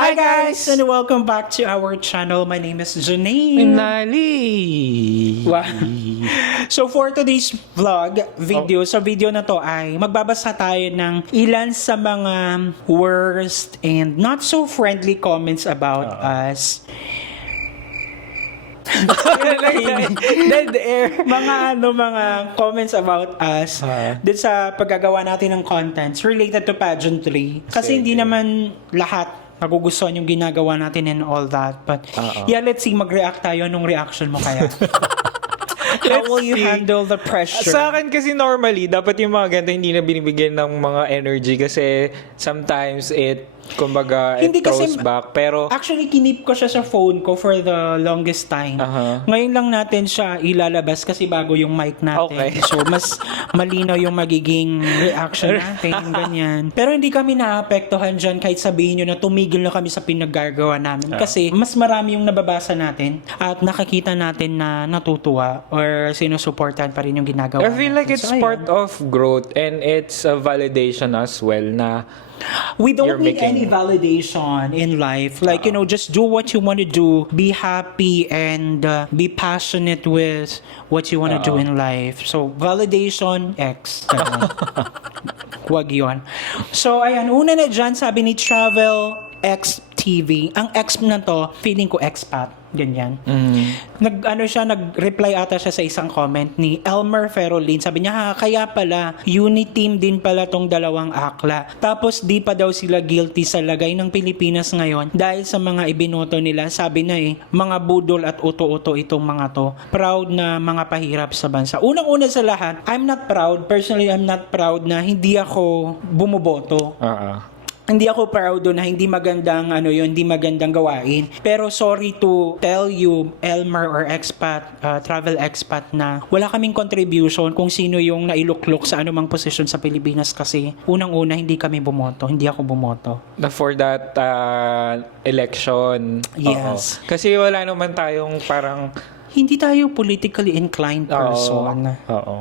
Hi guys! And welcome back to our channel. My name is Janine. Nali! Wow. So for today's video, sa video na to ay magbabasa tayo ng ilan sa mga worst and not so friendly comments about us. Dead air. mga comments about us dun sa paggagawa natin ng contents related to pageantry. Kasi hindi naman lahat nagugustuhan yung ginagawa natin and all that. But yeah, let's see, mag-react tayo. Anong reaction mo kaya? How will you handle the pressure? Sa akin kasi normally, dapat yung mga ganito hindi na binibigyan ng mga energy kasi sometimes kumbaga, Hindi it throws kasi- back. Pero, Actually, kinip ko siya sa phone ko for the longest time. Ngayon lang natin siya ilalabas kasi bago yung mic natin. Okay. So, mas malinaw yung magiging reaction natin, ganyan. Pero hindi kami naapektuhan dyan kahit sabihin nyo na tumigil na kami sa pinaggagawa namin. Kasi mas marami yung nababasa natin at nakikita natin na natutuwa or sinusuportahan pa rin yung ginagawa I feel like natin. it's So, ayun. part of growth and it's a validation as well na We don't You're need any making- validation in life. Like, just do what you want to do. Be happy and be passionate with what you want to do in life. So, validation, X. Huwag yun. So, ayan. Una na dyan, sabi ni Travel X TV. Ang X na to, feeling ko expat. Ganyan. Nag-reply ata siya sa isang comment ni Elmer Ferolin. Sabi niya, kaya pala, uniteam din pala tong dalawang akla. Tapos di pa daw sila guilty sa lagay ng Pilipinas ngayon dahil sa mga ibinoto nila. Sabi na mga budol at uto-uto itong mga to. Proud na mga pahirap sa bansa. Unang-una sa lahat, I'm not proud. Personally, I'm not proud na hindi ako bumoboto. Hindi ako proud doon na hindi magandang hindi magandang gawain. Pero sorry to tell you, Elmer or expat, travel expat, na wala kaming contribution kung sino yung nailuklok sa anumang posisyon sa Pilipinas kasi unang-una hindi kami bumoto, hindi ako bumoto. for that election. Yes. Kasi wala naman tayong parang Hindi tayo politically inclined person.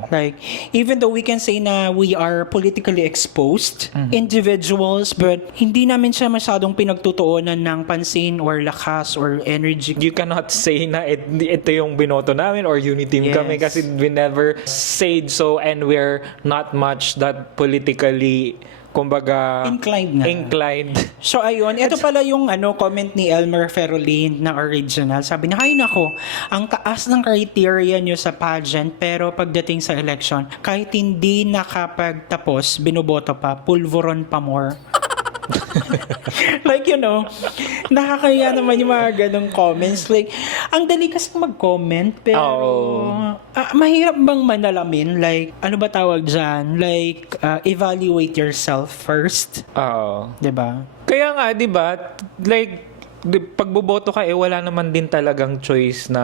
Like, even though we can say na we are politically exposed individuals, but hindi namin siya masyadong pinagtutuunan ng pansin or lakas or energy. you cannot say na ito yung binoto namin or uniteam Yes. kami kasi we never said so and we're not much that politically kumbaga Inclined. So ayun, ito pala yung comment ni Elmer Ferolin na original. Sabi niya, "Hay nako, ang taas ng criteria niyo sa pageant pero pagdating sa election, kahit hindi nakapagtapos, binoboto pa, pulveron pa more." Like, nakakaya naman yung mga ganong comments. Like, ang dali kasi mag-comment, pero mahirap bang manalamin? Like, ano ba tawag dyan? Like, evaluate yourself first. Diba? Kaya nga, 'di ba? Like pagboboto ka wala naman din talagang choice na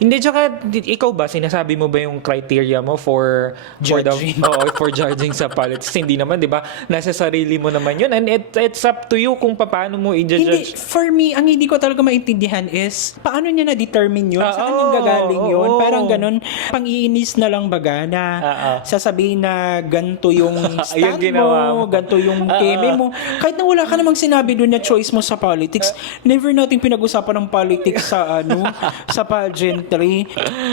Hindi, tsaka ikaw ba sinasabi mo ba yung criteria mo for Judging. for judging sa politics? Hindi naman, 'di ba? Nasa sarili mo naman 'yun and it's up to you kung paano mo Hindi, i-judge. for me, ang hindi ko talaga maintindihan is, paano niya na-determine yun? Saan yung gagaling yun? Parang ganun, pang-iinis na lang baga na sasabihin na ganito yung stand ginawa mo, mo. ganito yung keme mo. Kahit na wala ka namang sinabi doon na choice mo sa politics, never natin pinag-usapan ng politics sa sa pageantry.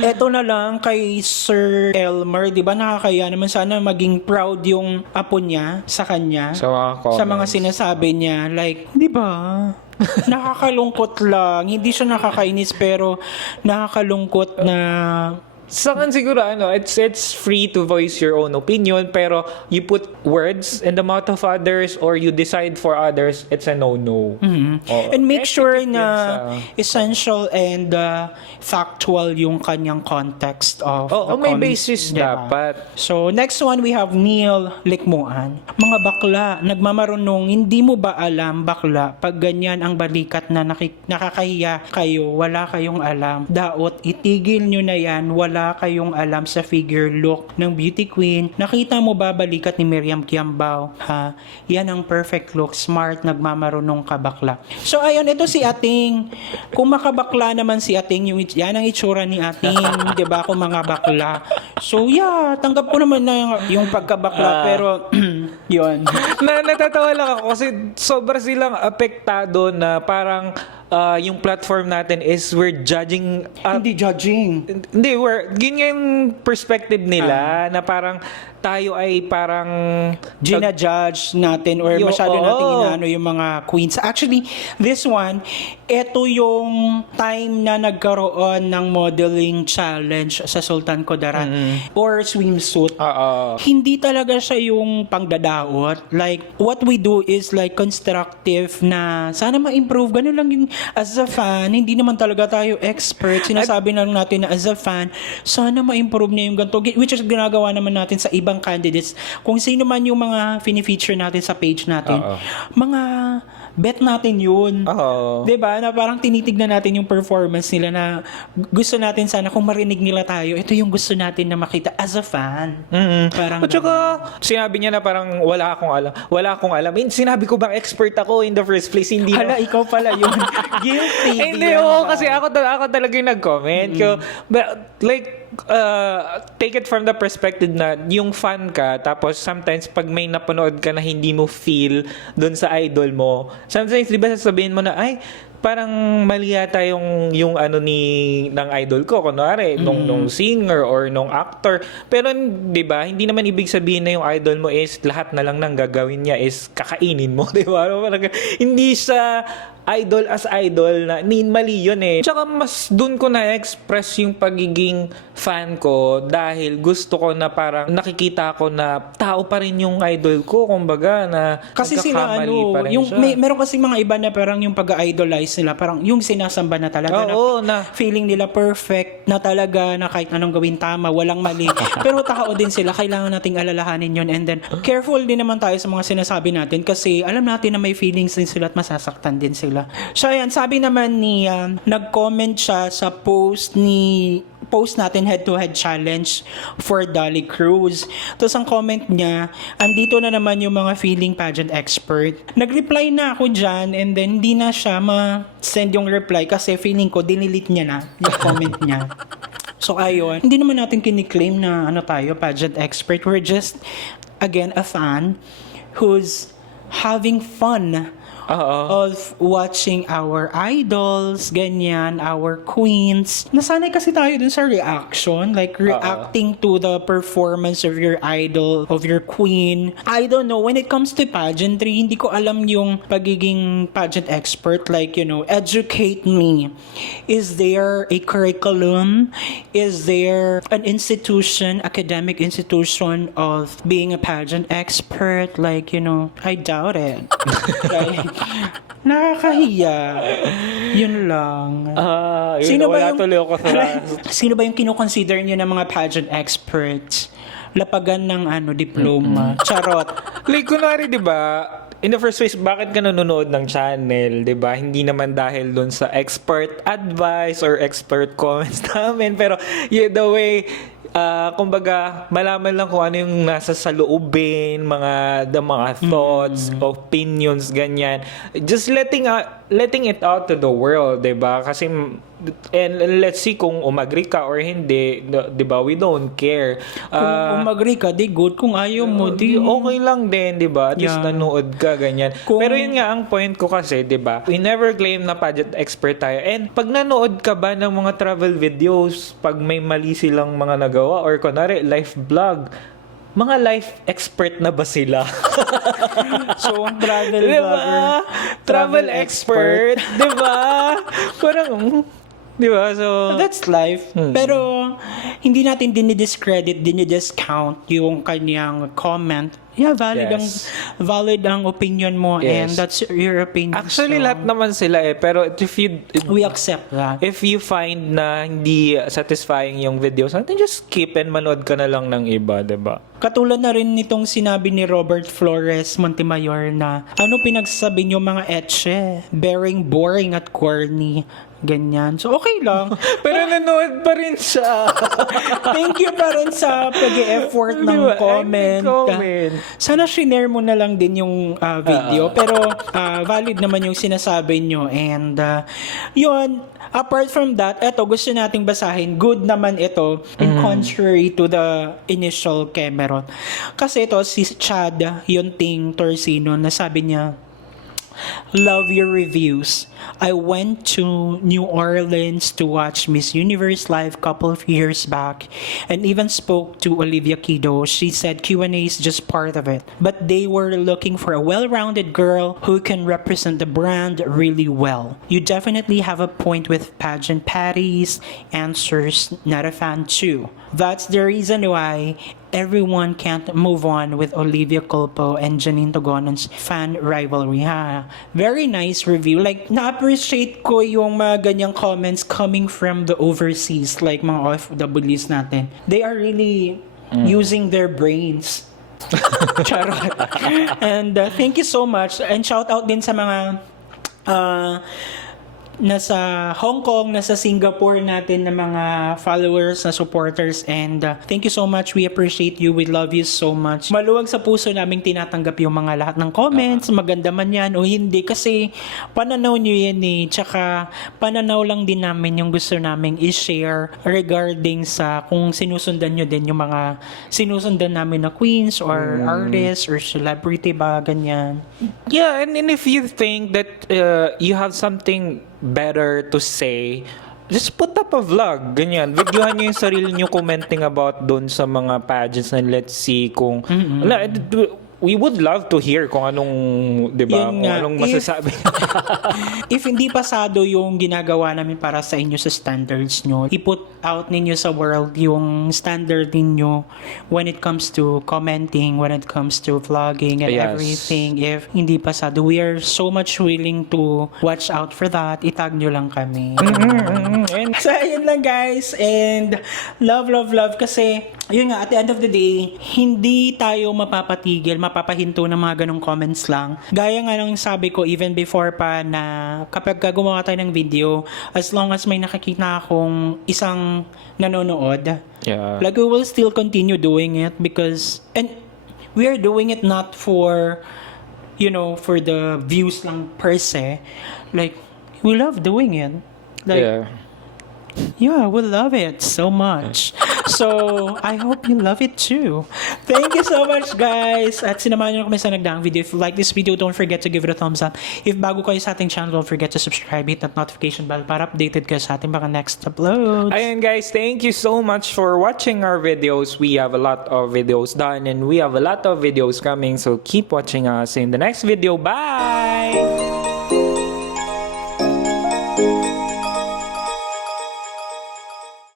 Eto na lang kay Sir Elmer, 'di ba? Nakakaya naman, sana maging proud yung apo niya sa kanya. Sa mga sinasabi niya, like, 'di ba? Nakakalungkot lang. Hindi siya nakakainis pero nakakalungkot na Sa akin siguro it's free to voice your own opinion pero you put words in the mouth of others or you decide for others, it's a no-no. and make sure Etiquette na yun essential and factual yung kanyang context of the may comments, basis diba? dapat. So, next one, we have Neil Likmuan. Mga bakla, nagmamarunong, hindi mo ba alam, bakla, pag ganyan ang balikat na nakakahiya kayo, wala kayong alam. Daot, itigil nyo na yan, wala kayong alam sa figure look ng beauty queen. Nakita mo ba balikat ni Miriam Kiambao? Ha? Yan ang perfect look, smart, nagmamarunong ka bakla. So, ayun, ito si Ating. Kung makabakla naman si Ating, yan ang itsura ni Ating, 'di ba? Kung mga bakla. So, yeah, tanggap ko naman na yung pagkabakla, pero Yun. Natatawa lang ako kasi sobra silang apektado na parang yung platform natin is we're judging Hindi judging. hindi, yun nga yung perspective nila na parang tayo ay parang Gina-judge natin or masyado natin inaano yung mga queens. Actually, this one, ito yung time na nagkaroon ng modeling challenge sa Sultan Kudarat or swimsuit. Hindi talaga siya yung pangdadaot. Like, what we do is like constructive na sana ma-improve. Ganun lang yung as a fan. Hindi naman talaga tayo expert. Sinasabi na lang natin na as a fan, sana ma-improve niya yung ganito. Which is ginagawa naman natin sa ibang candidates. Kung sino man yung mga fini-feature natin sa page natin, mga bet natin yun. Diba? Na parang tinitignan natin yung performance nila na gusto natin sana kung marinig nila tayo, ito yung gusto natin na makita as a fan. Parang at saka, sinabi niya na parang wala akong alam. Sinabi ko bang expert ako in the first place? Hindi. Hala, ikaw pala yun. Guilty. Hindi, kasi ako talaga yung nag-comment. But, like, take it from the perspective na yung fan ka, tapos sometimes pag may napanood ka na hindi mo feel dun sa idol mo, sometimes di ba sasabihin mo na, ay, parang mali yata yung ano ng idol ko, kunwari, nung singer or nung actor. Pero, di ba, hindi naman ibig sabihin na yung idol mo is lahat na lang nang gagawin niya is kakainin mo, di ba? Parang, hindi siya idol as idol na mali yun eh. Tsaka mas dun ko na-express yung pagiging fan ko dahil gusto ko na parang nakikita ko na tao pa rin yung idol ko, kumbaga na kasi sila pa rin yung siya. meron kasi mga iba na parang yung pag-idolize nila, parang yung sinasamba na talaga na feeling nila perfect na talaga na kahit anong gawin tama, walang mali. Pero tao din sila, kailangan nating alalahanin yun, and then careful din naman tayo sa mga sinasabi natin kasi alam natin na may feelings din sila at masasaktan din sila. So ayan, sabi naman ni nag-comment siya sa post natin head-to-head challenge for Dolly Cruz. Tapos ang comment niya, andito na naman yung mga feeling pageant expert. Nag-reply na ako dyan and then hindi na siya ma-send yung reply kasi feeling ko dinilit niya na yung comment niya. So ayun, hindi naman natin kiniklaim na tayo, pageant expert. We're just, again, a fan who's having fun of watching our idols, ganyan, our queens. Nasanay kasi tayo dun sa reaction, like reacting to the performance of your idol, of your queen. I don't know, when it comes to pageantry, hindi ko alam yung pagiging pageant expert, like, educate me. Is there a curriculum? Is there an institution, academic institution of being a pageant expert? Like, I doubt it. Like, nakakahiya. Yun lang. Sino ba yung kinoconsider niyo ng mga pageant experts? Lapagan ng diploma. Charot. Like, kunwari, di ba, in the first place, bakit ka nanonood ng channel, di ba? Hindi naman dahil dun sa expert advice or expert comments namin. Pero, the way, kumbaga, malaman lang kung ano yung nasa saloobin, mga thoughts, opinions, ganyan. Just letting it out to the world, diba? Kasi, and let's see kung umagri ka or hindi, diba? We don't care. Kung umagri ka, di good. Kung ayaw mo, di okay lang din, diba? At least nanood ka, ganyan. Pero yun nga, ang point ko kasi, diba? We never claim na pageant expert tayo. And pag nanood ka ba ng mga travel videos, pag may mali silang mga nagawa, or kunwari, life vlog, mga life expert na ba sila? So, travel diba? vlogger. Travel expert. Diba? Parang, diba? So, that's life. Pero, hindi natin dinidiscount yung kanyang comment. Yeah, valid ang opinion mo, and that's your opinion. Actually, lahat naman sila pero we accept that. If you find na hindi satisfying yung videos natin, just skip and manood ka na lang ng iba, diba? Katulad na rin nitong sinabi ni Robert Flores Montemayor na, ano pinagsasabi niyo mga etche? Boring at corny. ganyan. So, okay lang. Pero nanood pa rin siya. Thank you pa rin sa pag-e-effort ng Diba? comment. Comment. Sana shinare mo na lang din yung video. Pero valid naman yung sinasabi nyo. And yun, apart from that, eto, gusto nating basahin. Good naman ito. In contrary to the initial Cameron. Kasi ito, si Chad Yunting Torsino, nasabi niya, love your reviews. I went to New Orleans to watch Miss Universe live couple of years back and even spoke to Olivia Kido. She said Q&A is just part of it. But they were looking for a well-rounded girl who can represent the brand really well. You definitely have a point with pageant Patty's answers, not a fan too. That's the reason why everyone can't move on with Olivia Culpo and Janine Togonon's fan rivalry. Ha? Very nice review. Like, na-appreciate ko yung mga ganyang comments coming from the overseas, like mga OFWs natin. They are really using their brains. Charot. And thank you so much. And shout out din sa mga nasa Hong Kong, nasa Singapore natin na mga followers, na supporters, and thank you so much. We appreciate you. We love you so much. Maluwag sa puso naming tinatanggap yung mga lahat ng comments, maganda man yan o hindi, kasi pananaw nyo yan eh. Tsaka pananaw lang din namin yung gusto naming i-share regarding sa kung sinusundan nyo din yung mga sinusundan namin na queens or artists or celebrity ba, ganyan. Yeah, and if you think that you have something better to say, just put up a vlog, ganyan. Videohan nyo yung sarili nyo commenting about doon sa mga pageants na let's see kung... We would love to hear kung anong, di ba, Yun kung nga. anong masasabi. If hindi pasado yung ginagawa namin para sa inyo sa standards nyo, i-put out ninyo sa world yung standard ninyo when it comes to commenting, when it comes to vlogging and Yes. everything. If hindi pasado, we are so much willing to watch out for that. Itag nyo lang kami. And so, ayun lang guys. And love kasi yun nga, at the end of the day, hindi tayo mapapatigil, mapapahinto ng mga ganong comments lang. Gaya nga ng sabi ko even before pa na kapag gumawa tayo ng video, as long as may nakikita akong isang nanonood, Yeah. like we will still continue doing it because, and we are doing it not for, you know, for the views lang per se. Like, we love doing it. Like, yeah, we love it so much. So, I hope you love it too. Thank you so much, guys. At sinamahan nyo kami sa nagdaang video. If you like this video, don't forget to give it a thumbs up. If bago kayo sa ating channel, don't forget to subscribe, hit that notification bell para updated kayo sa ating mga next uploads. Ayan guys, thank you so much for watching our videos. We have a lot of videos done and we have a lot of videos coming. So keep watching us in the next video. Bye!